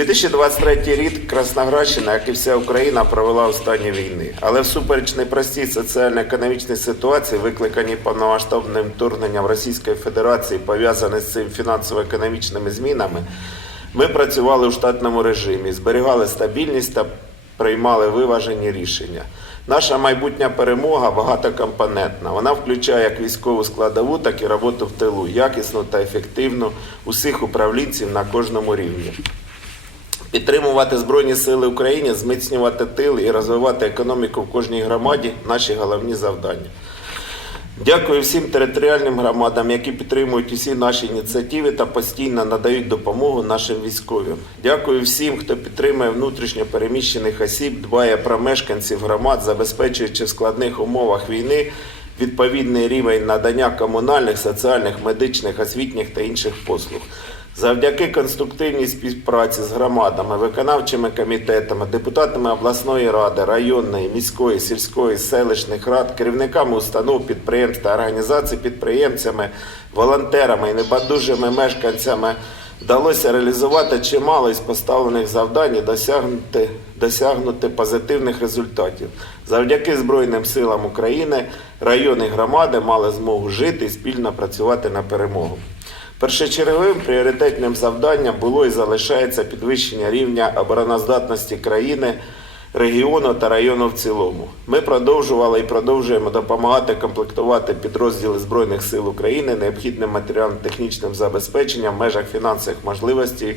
2023 рік Красноградщина, як і вся Україна, провела у стані війни. Але всупереч непростій соціально-економічній ситуації, викликаній повномасштабним вторгненням Російської Федерації, пов'язані з цим фінансово-економічними змінами, ми працювали у штатному режимі, зберігали стабільність та приймали виважені рішення. Наша майбутня перемога багатокомпонентна. Вона включає як військову складову, так і роботу в тилу, якісну та ефективну усіх управлінців на кожному рівні. Підтримувати Збройні Сили України, зміцнювати тил і розвивати економіку в кожній громаді наші головні завдання. Дякую всім територіальним громадам, які підтримують усі наші ініціативи та постійно надають допомогу нашим військовим. Дякую всім, хто підтримує внутрішньо переміщених осіб, дбає про мешканців громад, забезпечуючи в складних умовах війни відповідний рівень надання комунальних, соціальних, медичних, освітніх та інших послуг. Завдяки конструктивній співпраці з громадами, виконавчими комітетами, депутатами обласної ради, районної, міської, сільської, селищних рад, керівниками установ, підприємств та організацій, підприємцями, волонтерами і небайдужими мешканцями вдалося реалізувати чимало із поставлених завдань і досягнути, досягнути позитивних результатів. Завдяки Збройним силам України райони громади мали змогу жити і спільно працювати на перемогу. Першочерговим пріоритетним завданням було і залишається підвищення рівня обороноздатності країни, регіону та району в цілому. Ми продовжували і продовжуємо допомагати комплектувати підрозділи Збройних сил України необхідним матеріально-технічним забезпеченням в межах фінансових можливостей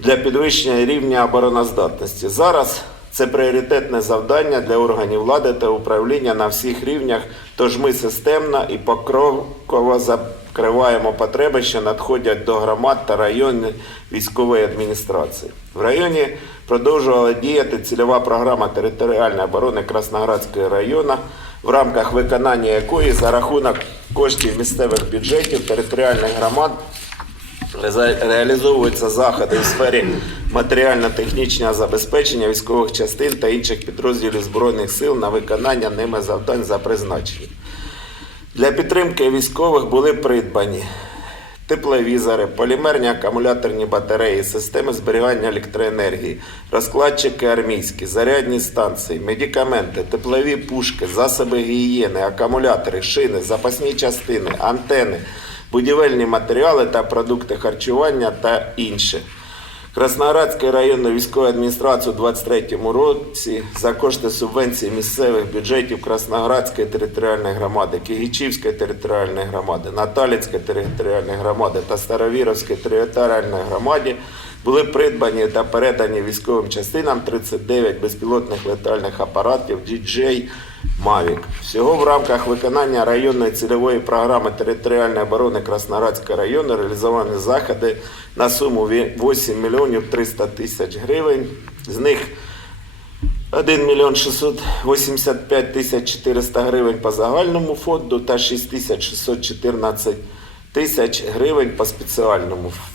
для підвищення рівня обороноздатності. Зараз це пріоритетне завдання для органів влади та управління на всіх рівнях, тож ми системно і покроково закриваємо потреби, що надходять до громад та районної військової адміністрації. В районі продовжувала діяти цільова програма територіальної оборони Красноградського району, в рамках виконання якої за рахунок коштів місцевих бюджетів територіальних громад реалізовуються заходи у сфері матеріально-технічного забезпечення військових частин та інших підрозділів Збройних сил на виконання ними завдань за призначенням. Для підтримки військових були придбані тепловізори, полімерні акумуляторні батареї, системи зберігання електроенергії, розкладчики армійські, зарядні станції, медикаменти, теплові пушки, засоби гігієни, акумулятори, шини, запасні частини, антени, будівельні матеріали та продукти харчування та інше. Красноградська районної військової адміністрації у 2023 році за кошти субвенції місцевих бюджетів Красноградської територіальної громади, Кигичівської територіальної громади, Наталіцької територіальної громади та Старовіровської територіальної громаді були придбані та передані військовим частинам 39 безпілотних летальних апаратів DJI Mavic. Всього в рамках виконання районної цільової програми територіальної оборони Красноградського району реалізовані заходи на суму ві- 8 мільйонів 300 тисяч гривень. З них 1 мільйон 685 тисяч 400 гривень по загальному фонду та 6 тисяч 614 тисяч гривень по спеціальному ф-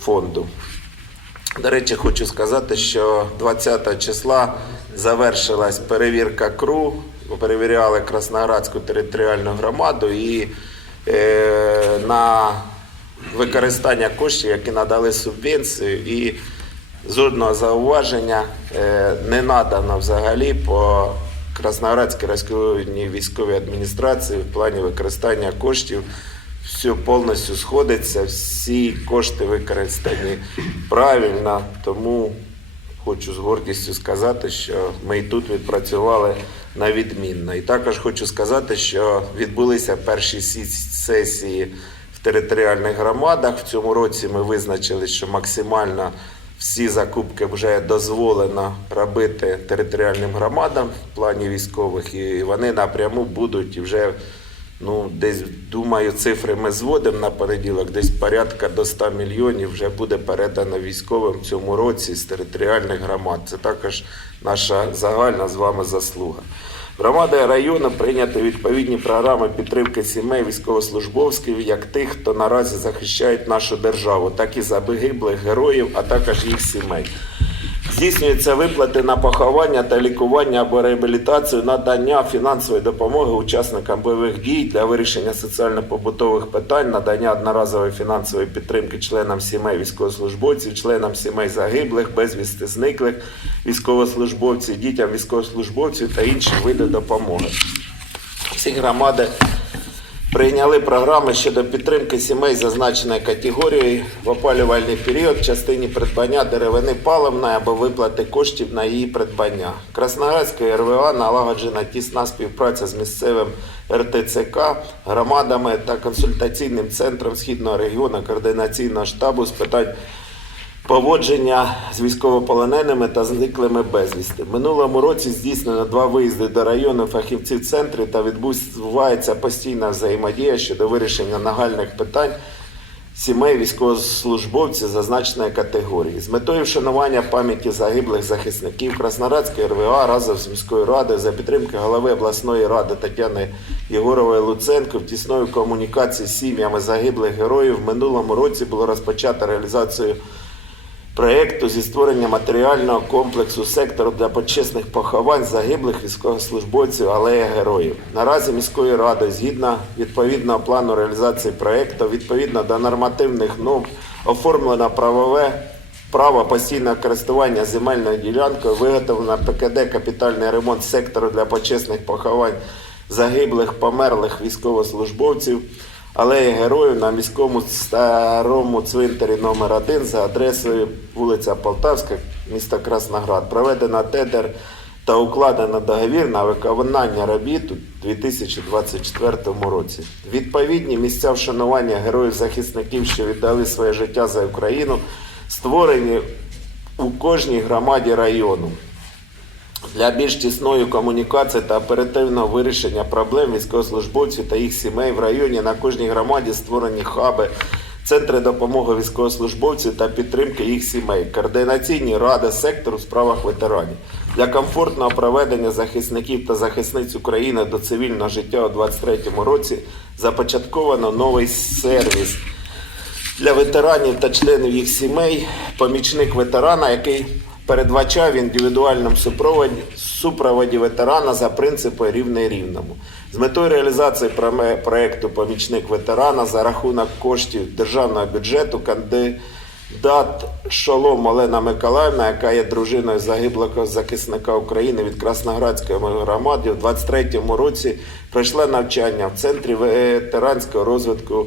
фонду. До речі, хочу сказати, що 20 числа завершилась перевірка КРУ. Перевіряли Красноградську територіальну громаду і е, на використання коштів, які надали субвенцію, і жодного зауваження е, не надано взагалі по Красноградській районній військовій адміністрації в плані використання коштів все повністю сходиться, всі кошти використані правильно, тому хочу з гордістю сказати, що ми і тут відпрацювали на відмінно. І також хочу сказати, що відбулися перші сі- сесії в територіальних громадах. В цьому році ми визначили, що максимально всі закупки вже дозволено робити територіальним громадам в плані військових, і вони напряму будуть вже Ну, десь думаю, цифри ми зводимо на понеділок, десь порядка до 100 мільйонів вже буде передано військовим в цьому році з територіальних громад. Це також наша загальна з вами заслуга. Громади району прийняти відповідні програми підтримки сімей військовослужбовців, як тих, хто наразі захищають нашу державу, так і загиблих героїв, а також їх сімей. Здійснюються виплати на поховання та лікування або реабілітацію, надання фінансової допомоги учасникам бойових дій для вирішення соціально-побутових питань, надання одноразової фінансової підтримки членам сімей військовослужбовців, членам сімей загиблих, безвісти зниклих військовослужбовців, дітям військовослужбовців та інші види допомоги. Всі громади прийняли програми щодо підтримки сімей зазначеної категорії в опалювальний період в частині придбання деревини паливної або виплати коштів на її придбання. Красноградської РВА налагоджена тісна співпраця з місцевим РТЦК, громадами та консультаційним центром Східного регіону координаційного штабу з питань поводження з військовополоненими та зниклими безвісти. Минулому році здійснено два виїзди до району фахівців центру та відбувається постійна взаємодія щодо вирішення нагальних питань сімей військовослужбовців зазначеної категорії. З метою вшанування пам'яті загиблих захисників Красноградської РВА разом з міською радою за підтримки голови обласної ради Тетяни Єгорової Луценко в тісної комунікації з сім'ями загиблих героїв в минулому році було розпочато реалізацію проєкту зі створення матеріального комплексу сектору для почесних поховань загиблих військовослужбовців Алея Героїв. Наразі міською радою, згідно відповідного плану реалізації проєкту, відповідно до нормативних норм, оформлено правове право постійного користування земельною ділянкою, виготовлено ПКД капітальний ремонт сектору для почесних поховань загиблих померлих військовослужбовців. Алеї Героїв на міському старому цвинтарі номер 1 за адресою вулиця Полтавська, місто Красноград. Проведено тендер та укладено договір на виконання робіт у 2024 році. Відповідні місця вшанування героїв-захисників, що віддали своє життя за Україну, створені у кожній громаді району. Для більш тісної комунікації та оперативного вирішення проблем військовослужбовців та їх сімей в районі на кожній громаді створені хаби, центри допомоги військовослужбовців та підтримки їх сімей, координаційні ради сектору у справах ветеранів. Для комфортного проведення захисників та захисниць України до цивільного життя у 2023 році започатковано новий сервіс для ветеранів та членів їх сімей, помічник ветерана, який передбачав в індивідуальному супроводі, супроводі ветерана за принципом рівний рівному. З метою реалізації проекту Помічник ветерана за рахунок коштів державного бюджету кандидат Шолом Олена Миколаївна, яка є дружиною загиблого захисника України від Красноградської громади, у 23-му році пройшла навчання в центрі ветеранського розвитку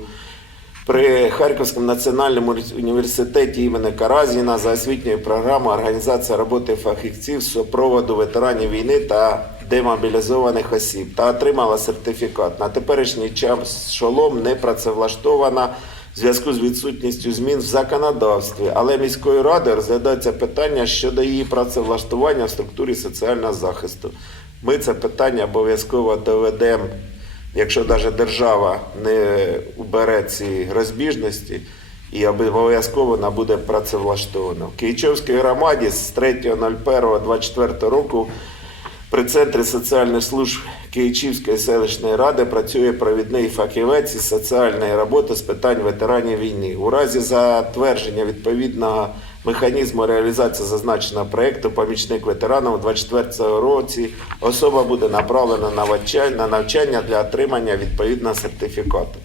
при Харківському національному університеті імені Каразіна за освітньою програмою організація роботи фахівців супроводу ветеранів війни та демобілізованих осіб та отримала сертифікат. На теперішній час шолом не працевлаштована в зв'язку з відсутністю змін в законодавстві, але міською радою розглядається питання щодо її працевлаштування в структурі соціального захисту. Ми це питання обов'язково доведемо якщо навіть держава не убере ці розбіжності, і обов'язково вона буде працевлаштована. В Київчовській громаді з 3.01.24 року при центрі соціальних служб Київчівської селищної ради працює провідний фахівець із соціальної роботи з питань ветеранів війни. У разі затвердження відповідного механізму реалізації зазначеного проєкту помічник ветеранам у 2024 році особа буде направлена на навчання, для отримання відповідного сертифікату.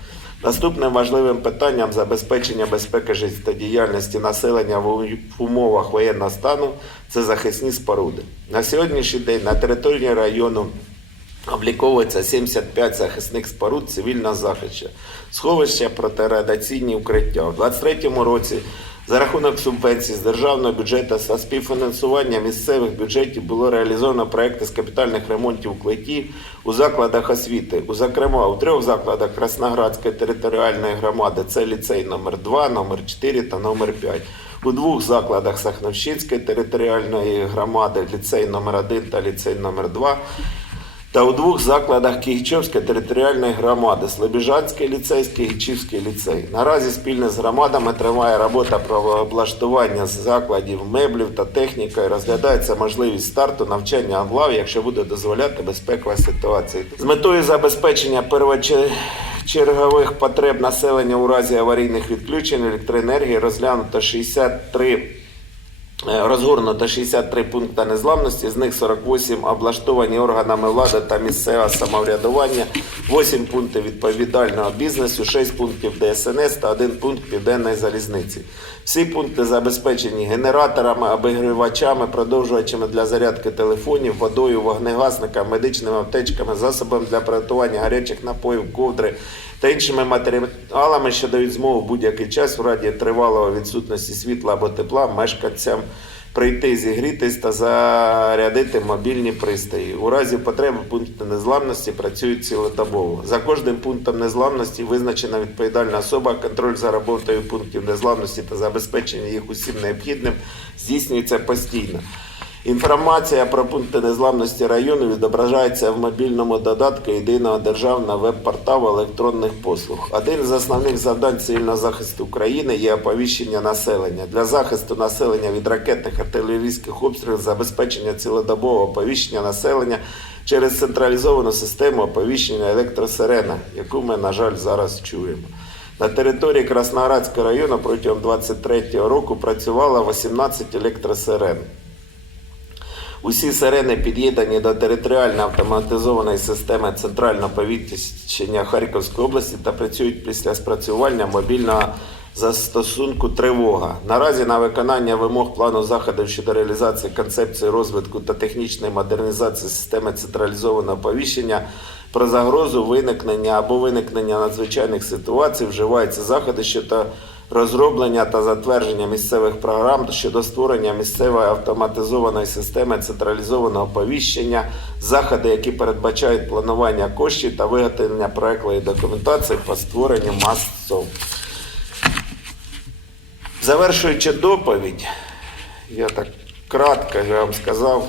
Наступним важливим питанням забезпечення безпеки життєдіяльності населення в умовах воєнного стану це захисні споруди. На сьогоднішній день на території району обліковується 75 захисних споруд цивільного захисту, сховища протирадіаційні укриття. У 2023 році за рахунок субвенцій з державного бюджету та співфінансування місцевих бюджетів було реалізовано проекти з капітальних ремонтів укриттів у закладах освіти. У зокрема, у трьох закладах Красноградської територіальної громади це ліцей номер 2 номер 4 та номер 5. У двох закладах Сахновщинської територіальної громади ліцей номер 1 та ліцей номер 2 та у двох закладах Київчовської територіальної громади Слобіжанський ліцей, Київчівський ліцей. Наразі спільно з громадами триває робота про облаштування закладів меблів та техніки. Розглядається можливість старту навчання онлайн, якщо буде дозволяти безпекова ситуація. З метою забезпечення первочергових потреб населення у разі аварійних відключень електроенергії розглянуто 63 Е, Розгорнуто 63 пункти незламності, з них 48 облаштовані органами влади та місцевого самоврядування, 8 пунктів відповідального бізнесу, 6 пунктів ДСНС та 1 пункт південної залізниці. Всі пункти забезпечені генераторами, обігрівачами, продовжувачами для зарядки телефонів, водою, вогнегасниками, медичними аптечками, засобами для приготування гарячих напоїв, ковдри та іншими матеріалами, що дають змогу в будь-який час в раді тривалого відсутності світла або тепла мешканцям прийти зігрітись та зарядити мобільні пристрої. У разі потреби пункти незламності працюють цілодобово. За кожним пунктом незламності визначена відповідальна особа, контроль за роботою пунктів незламності та забезпечення їх усім необхідним здійснюється постійно. Інформація про пункти незламності району відображається в мобільному додатку єдиного державного веб-порталу електронних послуг. Один з основних завдань цивільного захисту України є оповіщення населення. Для захисту населення від ракетних артилерійських обстрілів забезпечення цілодобового оповіщення населення через централізовану систему оповіщення електросирена, яку ми, на жаль, зараз чуємо. На території Красноградського району протягом 2023 року працювало 18 електросирен. Усі сирени під'єднані до територіально автоматизованої системи центрального повіщення Харківської області та працюють після спрацювання мобільного застосунку тривога. Наразі на виконання вимог плану заходів щодо реалізації концепції розвитку та технічної модернізації системи централізованого повіщення про загрозу виникнення або виникнення надзвичайних ситуацій вживаються заходи щодо розроблення та затвердження місцевих програм щодо створення місцевої автоматизованої системи централізованого оповіщення, заходи, які передбачають планування коштів та виготовлення проектної документації по створенню мас ЦОВ. Завершуючи доповідь, я так кратко я вам сказав,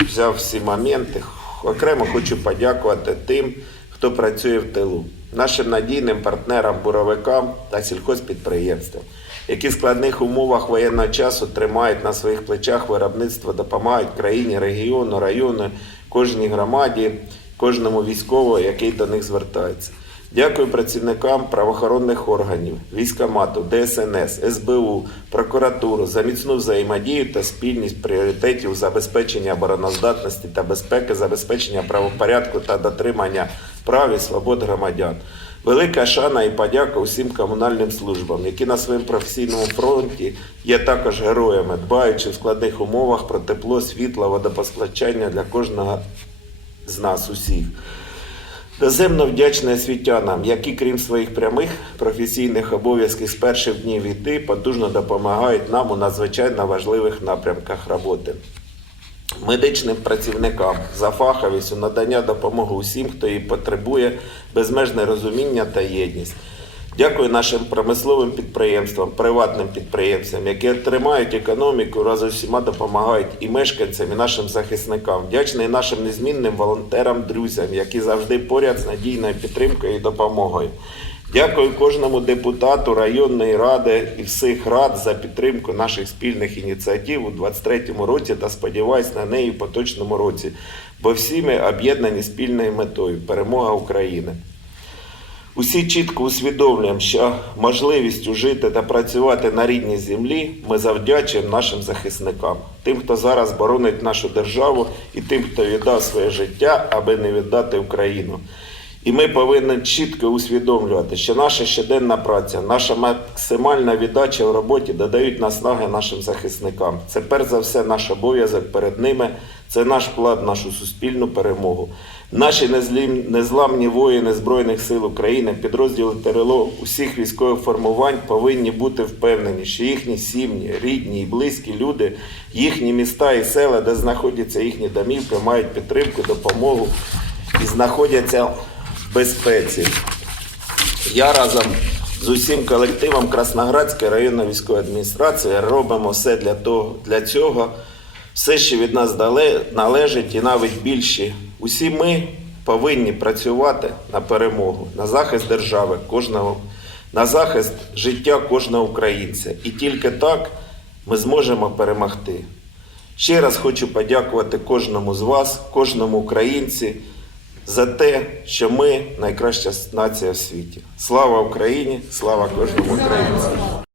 взяв всі моменти. Окремо хочу подякувати тим, хто працює в тилу, нашим надійним партнерам, буровикам та сільхозпідприємствам, які в складних умовах воєнного часу тримають на своїх плечах виробництво, допомагають країні, регіону, району, кожній громаді, кожному військовому, який до них звертається. Дякую працівникам правоохоронних органів, військомату, ДСНС, СБУ, прокуратуру за міцну взаємодію та спільність пріоритетів забезпечення обороноздатності та безпеки, забезпечення правопорядку та дотримання прав і свобод громадян. Велика шана і подяка усім комунальним службам, які на своєму професійному фронті є також героями, дбаючи в складних умовах про тепло, світло, водопостачання для кожного з нас усіх. Доземно вдячне освітянам, які, крім своїх прямих професійних обов'язків з перших днів війти, потужно допомагають нам у надзвичайно важливих напрямках роботи. Медичним працівникам за фаховість у надання допомоги усім, хто її потребує, безмежне розуміння та єдність. Дякую нашим промисловим підприємствам, приватним підприємцям, які тримають економіку, разом з усіма допомагають і мешканцям, і нашим захисникам. Вдячний нашим незмінним волонтерам, друзям, які завжди поряд з надійною підтримкою і допомогою. Дякую кожному депутату районної ради і всіх рад за підтримку наших спільних ініціатив у 2023 році та сподіваюсь на неї в поточному році, бо всі ми об'єднані спільною метою перемога України. Усі чітко усвідомлюємо, що можливістю жити та працювати на рідній землі ми завдячуємо нашим захисникам, тим, хто зараз боронить нашу державу, і тим, хто віддав своє життя, аби не віддати Україну. І ми повинні чітко усвідомлювати, що наша щоденна праця, наша максимальна віддача в роботі додають наснаги нашим захисникам. Це перш за все наш обов'язок перед ними, це наш вклад нашу суспільну перемогу. Наші незламні воїни Збройних сил України, підрозділи ТРЛО усіх військових формувань повинні бути впевнені, що їхні сім'ї, рідні і близькі люди, їхні міста і села, де знаходяться їхні домівки, мають підтримку, допомогу і знаходяться в безпеці. Я разом з усім колективом Красноградської районної військової адміністрації робимо все для, того, для цього, все, що від нас належить, і навіть більше. Усі ми повинні працювати на перемогу, на захист держави кожного, на захист життя кожного українця. І тільки так ми зможемо перемогти. Ще раз хочу подякувати кожному з вас, кожному українці за те, що ми найкраща нація в світі. Слава Україні! Слава кожному українцю!